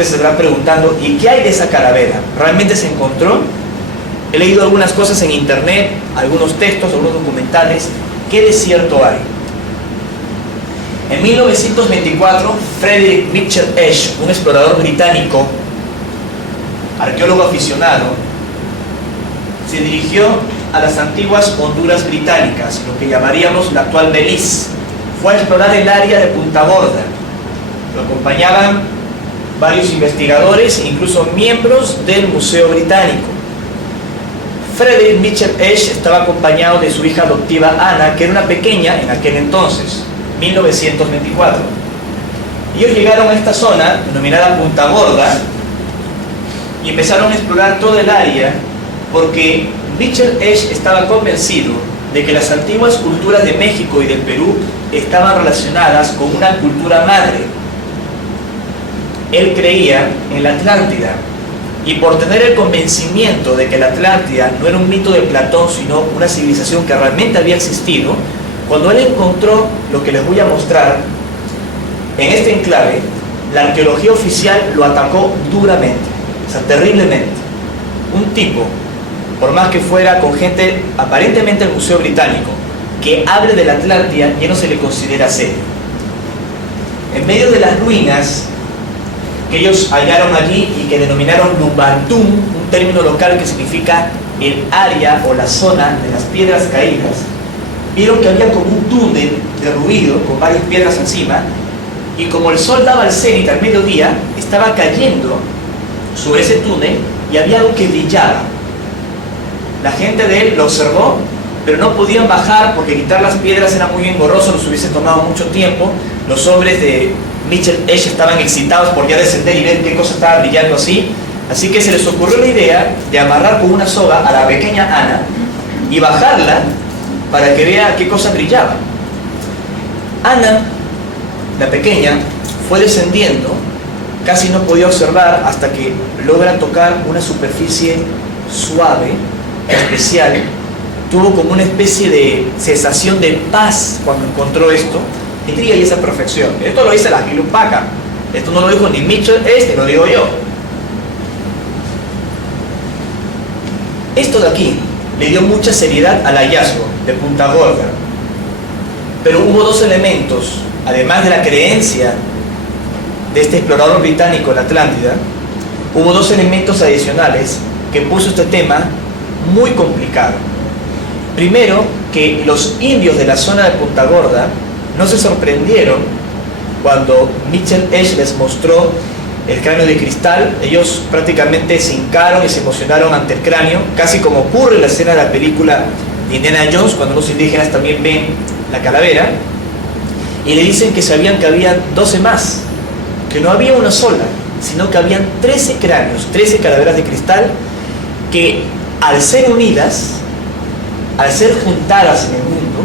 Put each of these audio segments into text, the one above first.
Ustedes se estarán preguntando, ¿y qué hay de esa calavera? ¿Realmente se encontró? He leído algunas cosas en internet, algunos textos, algunos documentales. ¿Qué de cierto hay? En 1924, Frederick Mitchell Esch, un explorador británico, arqueólogo aficionado, se dirigió a las antiguas Honduras británicas, lo que llamaríamos la actual Belice. Fue a explorar el área de Punta Gorda. Lo acompañaban varios investigadores, incluso miembros del Museo Británico. Frederick Mitchell Esch estaba acompañado de su hija adoptiva Ana, que era una pequeña en aquel entonces, 1924. Ellos llegaron a esta zona, denominada Punta Gorda, y empezaron a explorar todo el área, porque Mitchell Esch estaba convencido de que las antiguas culturas de México y del Perú estaban relacionadas con una cultura madre. Él creía en la Atlántida, y por tener el convencimiento de que la Atlántida no era un mito de Platón, sino una civilización que realmente había existido, cuando él encontró lo que les voy a mostrar en este enclave, la arqueología oficial lo atacó duramente, o sea, terriblemente. Un tipo, por más que fuera con gente aparentemente del Museo Británico, que hable de la Atlántida, ya no se le considera serio. En medio de las ruinas que ellos hallaron allí y que denominaron Lubantum, un término local que significa el área o la zona de las piedras caídas, vieron que había como un túnel derruido con varias piedras encima, y como el sol daba al cenit al mediodía, estaba cayendo sobre ese túnel y había algo que brillaba. La gente de él lo observó, pero no podían bajar porque quitar las piedras era muy engorroso, les hubiese tomado mucho tiempo. Los hombres de Mitchell Esch estaban excitados por ya descender y ver qué cosa estaba brillando así, así que se les ocurrió la idea de amarrar con una soga a la pequeña Ana y bajarla para que vea qué cosa brillaba. Ana, la pequeña, fue descendiendo, casi no podía observar hasta que logra tocar una superficie suave, especial. Tuvo como una especie de sensación de paz cuando encontró esto. Y esa perfección. Esto lo dice la Quilupaca. Esto no lo dijo ni Mitchell Esch, lo digo yo. Esto de aquí le dio mucha seriedad al hallazgo de Punta Gorda. Pero hubo dos elementos, además de la creencia de este explorador británico en la Atlántida, hubo dos elementos adicionales que puso este tema muy complicado. Primero, que los indios de la zona de Punta Gorda no se sorprendieron cuando Mitchell Esch les mostró el cráneo de cristal. Ellos prácticamente se hincaron y se emocionaron ante el cráneo, casi como ocurre en la escena de la película de Indiana Jones, cuando los indígenas también ven la calavera, y le dicen que sabían que había 12 más, que no había una sola, sino que habían 13 cráneos, 13 calaveras de cristal, que al ser unidas, al ser juntadas en el mundo,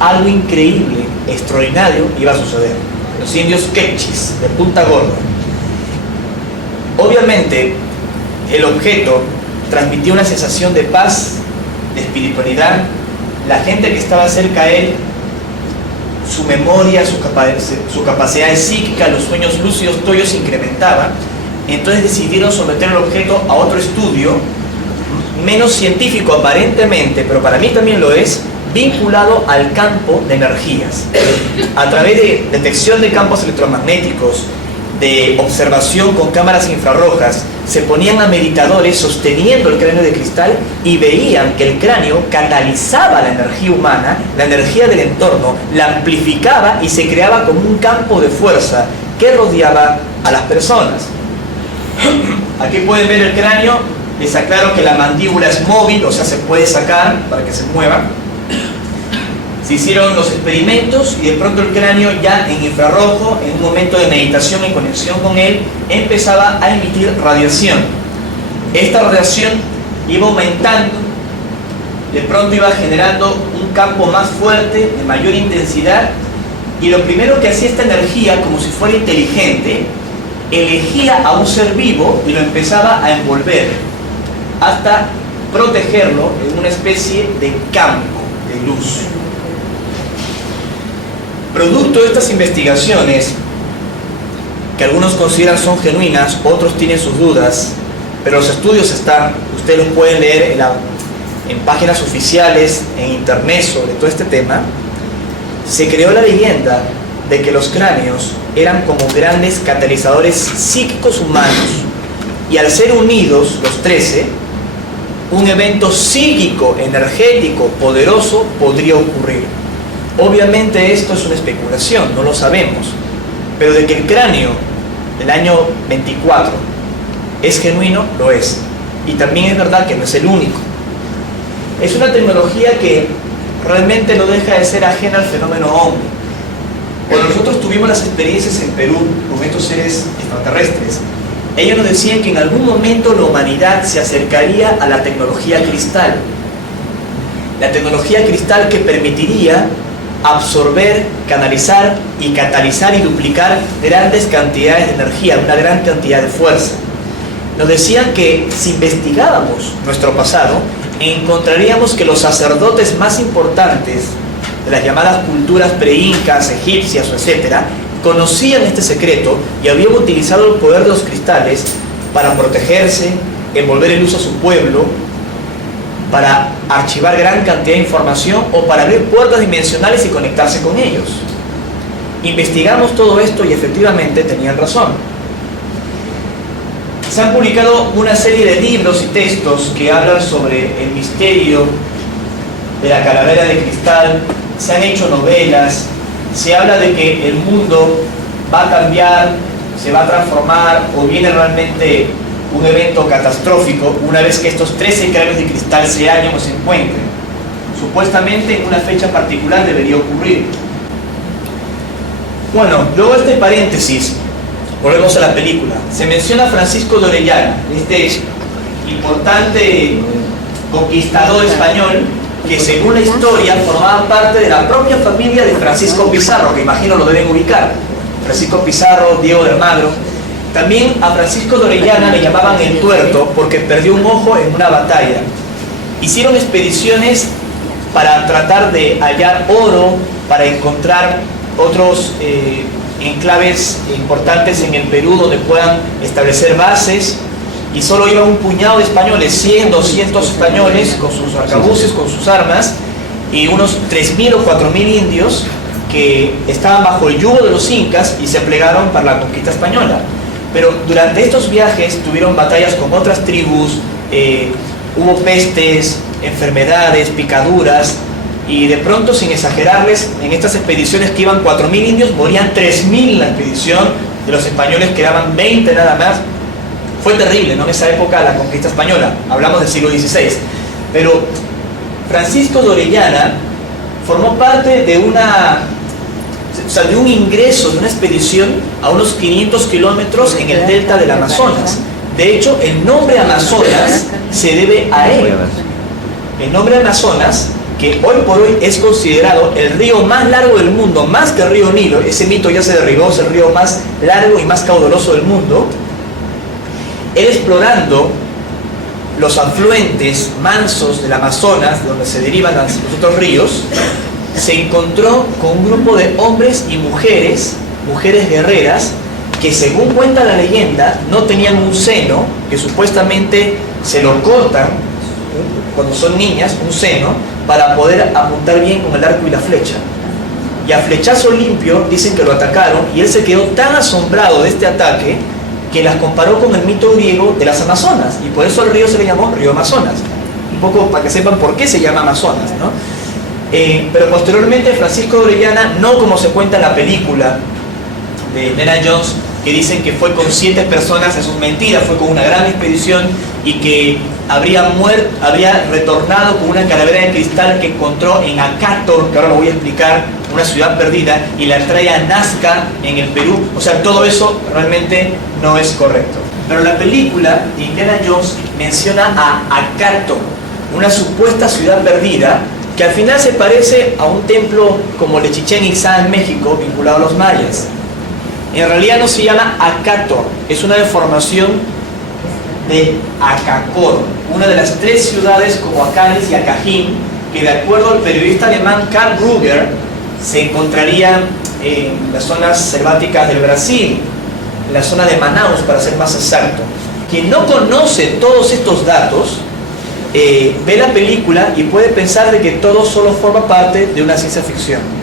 algo increíble, extraordinario iba a suceder. Los indios quechis de Punta Gorda. Obviamente, el objeto transmitía una sensación de paz, de espiritualidad. La gente que estaba cerca a él, su memoria, su capacidad psíquica, los sueños lúcidos, todo ello se incrementaba. Entonces decidieron someter el objeto a otro estudio, menos científico aparentemente, pero para mí también lo es, vinculado al campo de energías. A través de detección de campos electromagnéticos, de observación con cámaras infrarrojas, se ponían a meditadores sosteniendo el cráneo de cristal y veían que el cráneo catalizaba la energía humana, la energía del entorno, la amplificaba y se creaba como un campo de fuerza que rodeaba a las personas. Aquí pueden ver el cráneo. Les aclaro que la mandíbula es móvil, o sea, se puede sacar para que se mueva. Se hicieron los experimentos y de pronto el cráneo, ya en infrarrojo, en un momento de meditación y conexión con él, empezaba a emitir radiación. Esta radiación iba aumentando, de pronto iba generando un campo más fuerte, de mayor intensidad, y lo primero que hacía esta energía, como si fuera inteligente, elegía a un ser vivo y lo empezaba a envolver, hasta protegerlo en una especie de campo de luz. Producto de estas investigaciones, que algunos consideran son genuinas, otros tienen sus dudas, pero los estudios están, ustedes los pueden leer en páginas oficiales, en internet sobre todo este tema. Se creó la leyenda de que los cráneos eran como grandes catalizadores psíquicos humanos, y al ser unidos los 13, un evento psíquico, energético, poderoso podría ocurrir. Obviamente esto es una especulación, no lo sabemos, pero de que el cráneo del año 24 es genuino, lo es. Y también es verdad que no es el único. Es una tecnología que realmente no deja de ser ajena al fenómeno ovni. Cuando nosotros tuvimos las experiencias en Perú con estos seres extraterrestres, ellos nos decían que en algún momento la humanidad se acercaría a la tecnología cristal. La tecnología cristal que permitiría absorber, canalizar y catalizar y duplicar grandes cantidades de energía, una gran cantidad de fuerza. Nos decían que si investigábamos nuestro pasado, encontraríamos que los sacerdotes más importantes de las llamadas culturas pre-incas, egipcias, etc., conocían este secreto y habían utilizado el poder de los cristales para protegerse, envolver en luz a su pueblo, para archivar gran cantidad de información o para abrir puertas dimensionales y conectarse con ellos. Investigamos todo esto y efectivamente tenían razón. Se han publicado una serie de libros y textos que hablan sobre el misterio de la calavera de cristal, se han hecho novelas, se habla de que el mundo va a cambiar, se va a transformar o viene realmente un evento catastrófico una vez que estos 13 cráneos de cristal se hallen o se encuentren. Supuestamente en una fecha particular debería ocurrir. Bueno, luego de este paréntesis, volvemos a la película. Se menciona a Francisco de Orellana, este importante conquistador español que según la historia formaba parte de la propia familia de Francisco Pizarro, que imagino lo deben ubicar. Francisco Pizarro, Diego de Almagro. También a Francisco de Orellana le llamaban el Tuerto porque perdió un ojo en una batalla. Hicieron expediciones para tratar de hallar oro, para encontrar otros enclaves importantes en el Perú donde puedan establecer bases, y solo iban un puñado de españoles, 100, 200 españoles con sus arcabuces, con sus armas, y unos 3.000 o 4.000 indios que estaban bajo el yugo de los incas y se plegaron para la conquista española. Pero durante estos viajes tuvieron batallas con otras tribus, hubo pestes, enfermedades, picaduras, y de pronto, sin exagerarles, en estas expediciones que iban 4.000 indios, morían 3.000 en la expedición, de los españoles quedaban 20 nada más. Fue terrible, ¿no? En esa época la conquista española, hablamos del siglo XVI. Pero Francisco de Orellana formó parte de de un ingreso, de una expedición a unos 500 kilómetros en el delta del Amazonas. De hecho, el nombre Amazonas se debe a él. El nombre Amazonas, que hoy por hoy es considerado el río más largo del mundo, más que el río Nilo, ese mito ya se derribó, es el río más largo y más caudaloso del mundo. Él, explorando los afluentes mansos del Amazonas, de donde se derivan los otros ríos, se encontró con un grupo de hombres y mujeres guerreras, que según cuenta la leyenda, no tenían un seno, que supuestamente se lo cortan cuando son niñas, un seno, para poder apuntar bien con el arco y la flecha. Y a flechazo limpio dicen que lo atacaron, y él se quedó tan asombrado de este ataque que las comparó con el mito griego de las Amazonas, y por eso el río se le llamó Río Amazonas. Un poco para que sepan por qué se llama Amazonas, ¿no? Pero posteriormente Francisco de Orellana, no como se cuenta en la película de Indiana Jones, que dicen que fue con 7 personas, eso es mentira, fue con una gran expedición y que habría retornado con una calavera de cristal que encontró en Acator, que ahora lo voy a explicar, una ciudad perdida, y la trae a Nazca en el Perú. O sea, todo eso realmente no es correcto. Pero la película de Indiana Jones menciona a Acator, una supuesta ciudad perdida, que al final se parece a un templo como el de Chichén Itzá en México, vinculado a los mayas. En realidad no se llama Acator, es una deformación de Acacor, una de las 3 ciudades como Acanes y Acajín, que de acuerdo al periodista alemán Karl Ruger, se encontrarían en las zonas selváticas del Brasil. en la zona de Manaus para ser más exacto. Quien no conoce todos estos datos, ve la película y puede pensar de que todo solo forma parte de una ciencia ficción.